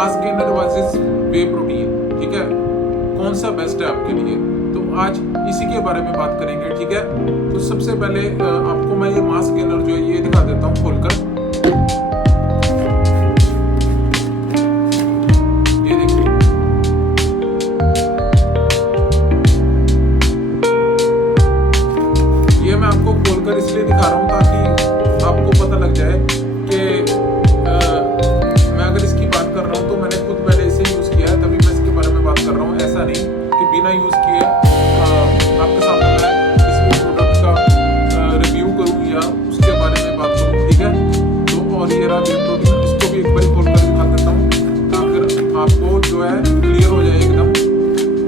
Mass gainer versus वे protein, ठीक है, कौन सा बेस्ट है आपके लिए। तो आज इसी के बारे में बात करेंगे, ठीक है। तो सबसे पहले आपको मैं ये मास गेनर जो है ये दिखा देता हूँ खोलकर। ये देखिए, ये मैं आपको खोलकर इसलिए दिखा रहा हूँ ताकि आपको पता लग जाए कि मैं अगर इसकी बात कर रहा हूँ तो मैंने खुद पहले इसे यूज किया है, तभी मैं इसके बारे में बात कर रहा हूँ। ऐसा नहीं कि बिना यूज किए आपके सामने मैं किसी भी प्रोडक्ट का रिव्यू करूँ या उसके बारे में बात करूँ, ठीक है। तो और ये रहा प्रोटीन, इसको भी एक बार खोल कर दिखा देता हूँ ताकि आपको जो है क्लियर हो जाए एकदम।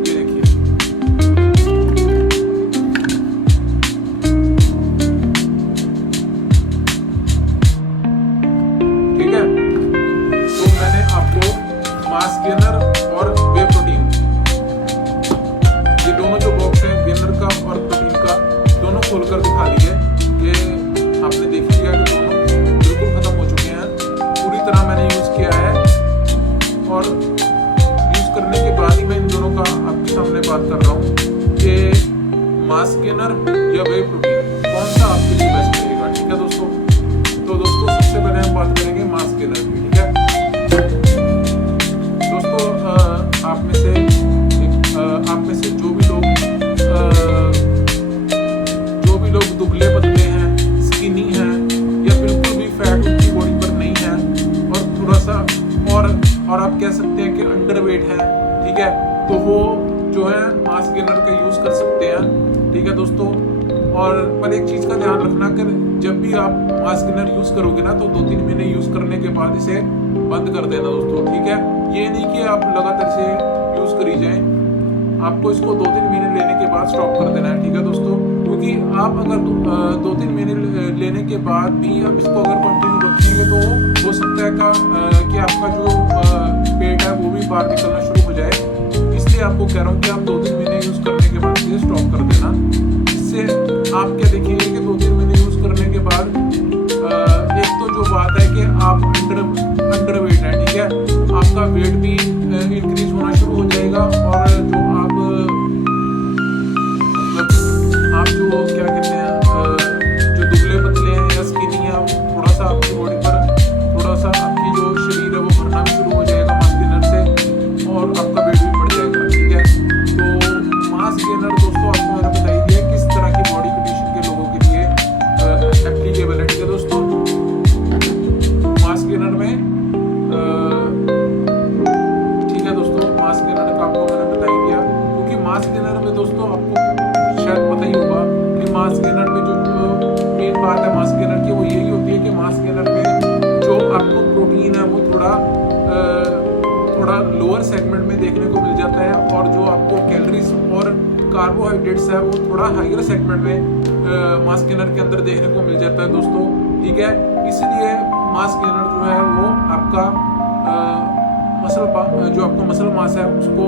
ये देखिए, ठीक है। तो मैंने आपको मास गेनर और वे प्रोटीन, ये दोनों जो बॉक्स हैं गेनर का और प्रोटीन का, दोनों खोलकर दिखा दिए कि आपने देख लिया कि दोनों बिल्कुल खत्म हो चुके हैं। पूरी तरह मैंने यूज किया है और यूज करने के बाद ही मैं इन दोनों का आपके सामने बात कर रहा हूँ कि मास गेनर या वे प्रोटीन कौन सा आपके लिए बेस्ट रहेगा, ठीक है दोस्तों। तो दोस्तों सबसे पहले हम बात करेंगे मास गेनर की, ठीक है। दोस्तों आप में से जो भी लोग दुबले पतले हैं, स्किनी हैं या बिल्कुल भी फैट उनकी बॉडी पर नहीं है और थोड़ा सा और आप कह सकते हैं कि अंडरवेट है, ठीक है, तो वो जो है मास गेनर का यूज कर सकते हैं, ठीक है दोस्तों। और पर एक चीज का ध्यान रखना कि जब भी आप मास गेनर यूज करोगे ना तो 2-3 महीने यूज करने के बाद इसे बंद कर देना दोस्तों, ठीक है। ये नहीं कि आप लगातार इसे यूज करी जाएं, आपको इसको 2-3 महीने लेने के बाद स्टॉप कर देना है, ठीक है दोस्तों। क्योंकि आप अगर 2-3 महीने लेने के बाद भी आप इसको अगर कंटिन्यू रखेंगे तो हो सकता है कि आपका जो पेट है वो भी बाहर निकलना शुरू हो जाए। इसलिए आपको कह रहा हूँ कि आप 2-3 महीने यूज करने के बाद इसे स्टॉप कर देना। इससे आप क्या देखिए कि 2-3 महीने यूज करने के बाद एक तो जो बात है कि आप अंडरवेट है, ठीक है, आपका वेट भी इंक्रीज होना शुरू हो जाएगा और जो आप जो क्या कहते हैं जो दुबले पतले हैं या स्किनी है, थोड़ा सा आपकी बॉडी पर थोड़ा सा आपकी जो शरीर है वो भरना भी शुरू हो जाएगा मास गेनर से और आपका वेट भी बढ़ जाएगा, ठीक है। तो मास गेनर दोस्तों आपको मैंने बताई दिया किस तरह की बॉडी कंडीशन के लोगों के लिए एप्लीकेबल है, ठीक है दोस्तों। मास गेनर में ठीक है दोस्तों, मास गेनर का आपको मैंने बता ही दिया, क्योंकि मास गेनर में दोस्तों आपको शायद पता ही होगा कि मास गेनर में जो मेन बात है मास गेनर की वो यही होती है कि मास गेनर में जो आपको प्रोटीन है वो थोड़ा लोअर सेगमेंट में देखने को मिल जाता है और जो आपको कैलोरीज और कार्बोहाइड्रेट्स है वो थोड़ा हायर सेगमेंट में मास गेनर के अंदर देखने को मिल जाता है दोस्तों, ठीक है। इसलिए मास गेनर जो है वो आपका जो आपका मसल मास है उसको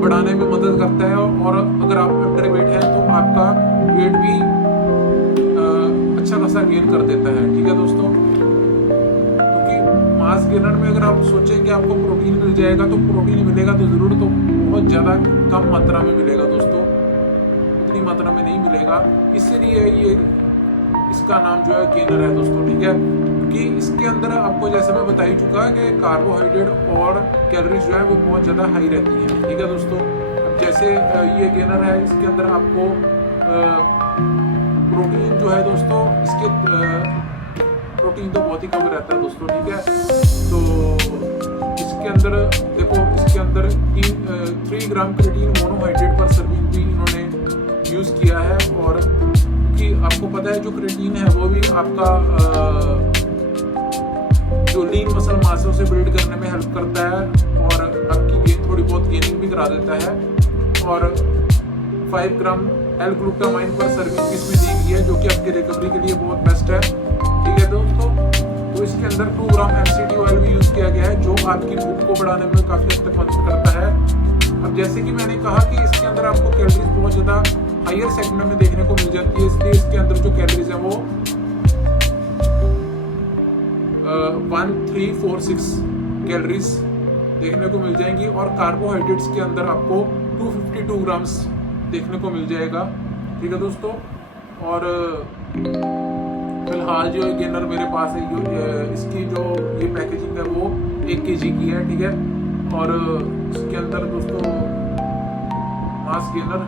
बढ़ाने में मदद करता है और अगर आप अंडरवेट हैं तो आपका वेट भी अच्छा खासा गेन कर देता है, ठीक है दोस्तों। क्योंकि मास गेनर में अगर आप सोचें कि आपको प्रोटीन मिल जाएगा तो प्रोटीन मिलेगा तो जरूर, तो बहुत ज़्यादा कम मात्रा में मिलेगा दोस्तों, उतनी मात्रा में नहीं मिलेगा। इसीलिए ये इसका नाम जो है गेनर है दोस्तों, ठीक है। कि इसके अंदर आपको जैसे मैं बता ही चुका कि कार्बोहाइड्रेट और कैलोरीज जो है वो बहुत ज़्यादा हाई रहती हैं, ठीक है दोस्तों। अब जैसे ये गेनर है, इसके अंदर आपको प्रोटीन जो है दोस्तों, इसके प्रोटीन तो बहुत ही कम रहता है दोस्तों, ठीक है। तो इसके अंदर देखो, इसके अंदर 3 ग्राम क्रिएटिन मोनोहाइड्रेट पर सर्विंग भी इन्होंने यूज़ किया है। और कि आपको पता है जो क्रिएटिन है वो भी आपका जो लीन मसल मास है उसे बिल्ड करने में हेल्प करता है और आपकी थोड़ी बहुत गेनिंग भी करा देता है। और 5 ग्राम एल ग्लूटामाइन पर सर्विंग इसमें दी गई है जो कि आपकी रिकवरी के लिए बहुत बेस्ट है, ठीक है दोस्तों। तो इसके अंदर 2 ग्राम MCT ऑयल भी यूज किया गया है जो आपकी भूख को बढ़ाने में काफी हद तक मदद करता है। अब जैसे कि मैंने कहा कि इसके अंदर आपको कैलोरीज बहुत ज्यादा हायर सेगमेंट में देखने को मिल जाती है, इसलिए इसके अंदर जो कैलोरीज है वो 1346 कैलोरीज देखने को मिल जाएंगी। और कार्बोहाइड्रेट्स के अंदर आपको 252 ग्राम्स देखने को मिल जाएगा, ठीक है दोस्तों। और फिलहाल जो गेनर मेरे पास है, इसकी जो ये पैकेजिंग है वो 1 kg की है, ठीक है। और इसके अंदर दोस्तों मास गेनर,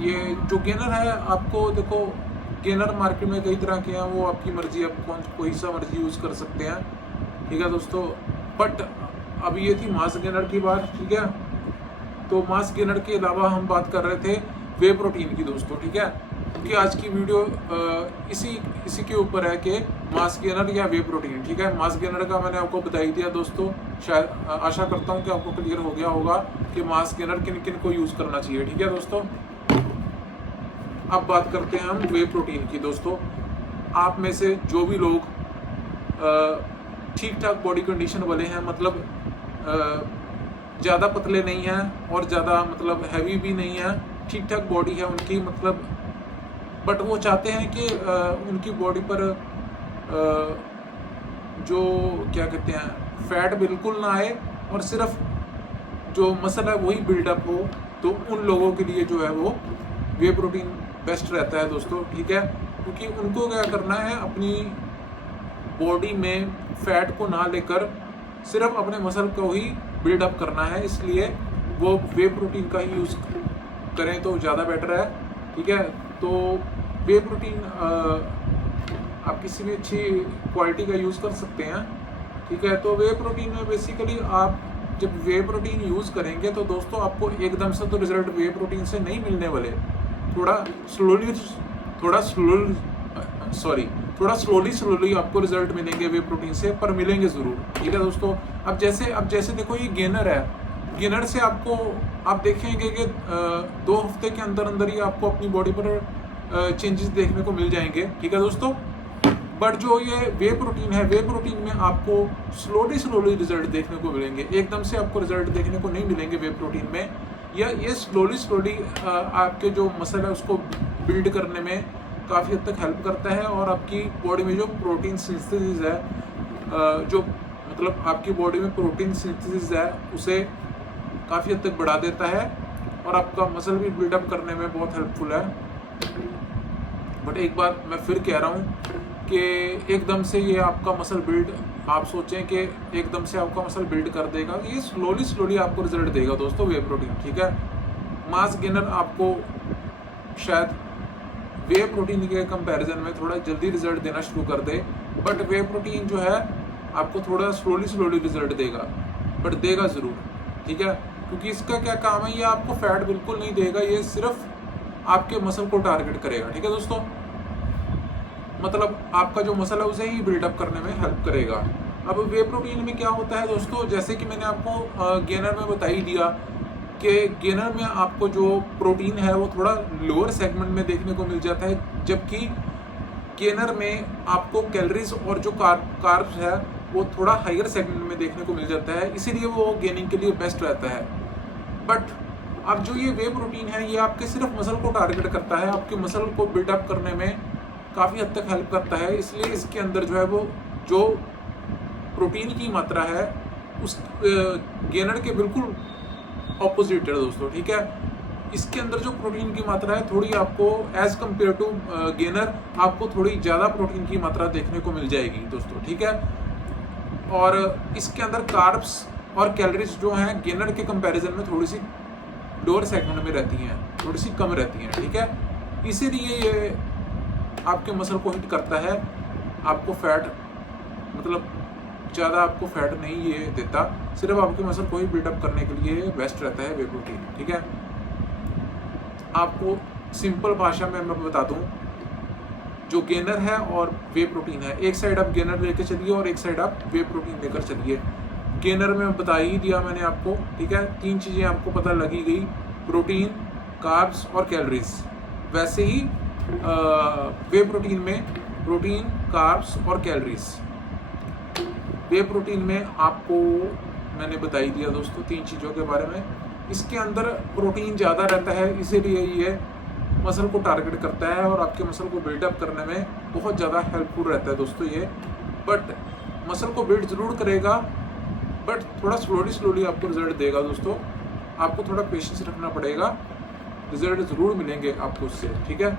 ये जो गेनर है आपको देखो, गेनर मार्केट में कई तरह के हैं, वो आपकी मर्जी, आप कोई सा मर्जी यूज़ कर सकते हैं, ठीक है दोस्तों। बट अब ये थी मास गेनर की बात, ठीक है। तो मास गेनर के अलावा हम बात कर रहे थे वे प्रोटीन की दोस्तों, ठीक है। क्योंकि आज की वीडियो इसी के ऊपर है कि मास गेनर या वे प्रोटीन, ठीक है। मास गेनर का मैंने आपको बता ही दिया दोस्तों, शायद आशा करता हूँ कि आपको क्लियर हो गया होगा कि मास गेनर किन किन को यूज़ करना चाहिए, ठीक है दोस्तों। अब बात करते हैं हम वे प्रोटीन की दोस्तों। आप में से जो भी लोग ठीक ठाक बॉडी कंडीशन वाले हैं, मतलब ज़्यादा पतले नहीं हैं और ज़्यादा मतलब हैवी भी नहीं है, ठीक ठाक बॉडी है उनकी, मतलब बट वो चाहते हैं कि उनकी बॉडी पर जो क्या कहते हैं फैट बिल्कुल ना आए और सिर्फ जो मसल है वही बिल्डअप हो, तो उन लोगों के लिए जो है वो वे प्रोटीन बेस्ट रहता है दोस्तों, ठीक है। क्योंकि उनको क्या करना है, अपनी बॉडी में फैट को ना लेकर सिर्फ अपने मसल को ही बिल्डअप करना है, इसलिए वो वे प्रोटीन का ही यूज़ करें तो ज़्यादा बेटर है, ठीक है। तो वे प्रोटीन आप किसी भी अच्छी क्वालिटी का यूज़ कर सकते हैं, ठीक है। तो वे प्रोटीन में बेसिकली आप जब वे प्रोटीन यूज़ करेंगे तो दोस्तों आपको एकदम से तो रिजल्ट वे प्रोटीन से नहीं मिलने वाले, थोड़ा स्लोली आपको रिजल्ट मिलेंगे वे प्रोटीन से, पर मिलेंगे ज़रूर, ठीक है दोस्तों। अब जैसे देखो ये गेनर है, गेनर से आपको आप देखेंगे कि 2 हफ्ते के अंदर अंदर ही आपको अपनी बॉडी पर चेंजेस देखने को मिल जाएंगे, ठीक है दोस्तों। बट जो ये वे प्रोटीन है, वे प्रोटीन में आपको स्लोली रिजल्ट देखने को मिलेंगे, एकदम से आपको रिजल्ट देखने को नहीं मिलेंगे वे प्रोटीन में। या ये स्लोली आपके जो मसल है उसको बिल्ड करने में काफ़ी हद तक हेल्प करता है, और आपकी बॉडी में जो प्रोटीन सिंथेसिस है, जो मतलब आपकी बॉडी में प्रोटीन सिंथेसिस है उसे काफ़ी हद तक बढ़ा देता है, और आपका मसल भी बिल्डअप करने में बहुत हेल्पफुल है। बट एक बात मैं फिर कह रहा हूँ कि एकदम से ये आपका मसल बिल्ड, आप सोचें कि एकदम से आपका मसल बिल्ड कर देगा, ये स्लोली आपको रिजल्ट देगा दोस्तों वे प्रोटीन, ठीक है। मास गेनर आपको शायद वे प्रोटीन के कंपैरिजन में थोड़ा जल्दी रिजल्ट देना शुरू कर दे, बट वे प्रोटीन जो है आपको थोड़ा स्लोली रिजल्ट देगा, बट देगा ज़रूर, ठीक है। क्योंकि इसका क्या काम है, ये आपको फैट बिल्कुल नहीं देगा, ये सिर्फ आपके मसल को टारगेट करेगा, ठीक है दोस्तों। मतलब आपका जो मसल है उसे ही बिल्डअप करने में हेल्प करेगा। अब वे प्रोटीन में क्या होता है दोस्तों, जैसे कि मैंने आपको गेनर में बता ही दिया कि गेनर में आपको जो प्रोटीन है वो थोड़ा लोअर सेगमेंट में देखने को मिल जाता है, जबकि गेनर में आपको कैलोरीज और जो कार्ब्स है वो थोड़ा हायर सेगमेंट में देखने को मिल जाता है, इसीलिए वो गेनिंग के लिए बेस्ट रहता है। बट अब जो ये वे प्रोटीन है ये आपके सिर्फ मसल को टारगेट करता है, आपके मसल को बिल्डअप करने में काफ़ी हद तक हेल्प करता है, इसलिए इसके अंदर जो है वो जो प्रोटीन की मात्रा है उस गेनर के बिल्कुल ऑपोजिट है दोस्तों, ठीक है। इसके अंदर जो प्रोटीन की मात्रा है थोड़ी आपको एज कम्पेयर टू गेनर आपको थोड़ी ज़्यादा प्रोटीन की मात्रा देखने को मिल जाएगी दोस्तों, ठीक है। और इसके अंदर कार्ब्स और कैलोरीज जो हैं गेनर के कंपैरिजन में थोड़ी सी लोअर सेगमेंट में रहती हैं, थोड़ी सी कम रहती हैं, ठीक है। इसीलिए ये आपके मसल को हिट करता है, आपको फैट मतलब ज़्यादा आपको फैट नहीं ये देता, सिर्फ आपके मसल को ही बिल्डअप करने के लिए बेस्ट रहता है वे प्रोटीन, ठीक है। आपको सिंपल भाषा में मैं बता दूं, जो गेनर है और वे प्रोटीन है, एक साइड आप गेनर लेकर चलिए और एक साइड आप वे प्रोटीन लेकर चलिए। गेनर में बता ही दिया मैंने आपको, ठीक है, 3 चीज़ें आपको पता लगी गई, प्रोटीन, कार्ब्स और कैलोरीज। वैसे ही वे प्रोटीन में प्रोटीन, कार्ब्स और कैलोरीज। वे प्रोटीन में आपको मैंने बता ही दिया दोस्तों 3 चीज़ों के बारे में। इसके अंदर प्रोटीन ज़्यादा रहता है, इसीलिए ये मसल को टारगेट करता है और आपके मसल को बिल्डअप करने में बहुत ज़्यादा हेल्पफुल रहता है दोस्तों ये। बट मसल को बिल्ड ज़रूर करेगा, बट थोड़ा स्लोली आपको रिजल्ट देगा दोस्तों, आपको थोड़ा पेशेंस रखना पड़ेगा, रिजल्ट ज़रूर मिलेंगे आपको उससे, ठीक है।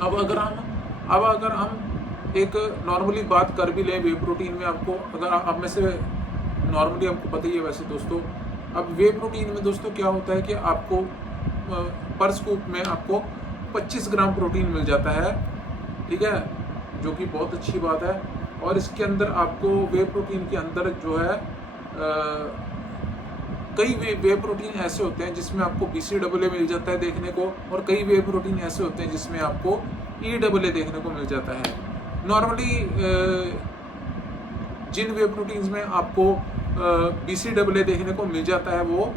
अब अगर हम एक नॉर्मली बात कर भी लें वे प्रोटीन में, आपको अगर आप में से नॉर्मली आपको पता ही है वैसे दोस्तों, अब वे प्रोटीन में दोस्तों क्या होता है कि आपको पर स्कूप में आपको 25 ग्राम प्रोटीन मिल जाता है, ठीक है, जो कि बहुत अच्छी बात है। और इसके अंदर आपको वे प्रोटीन के अंदर जो है कई वे प्रोटीन ऐसे होते हैं जिसमें आपको BCAA मिल जाता है देखने को, और कई वे प्रोटीन ऐसे होते हैं जिसमें आपको EAA देखने को मिल जाता है। नॉर्मली जिन वे प्रोटीन्स में आपको BCAA देखने को मिल जाता है वो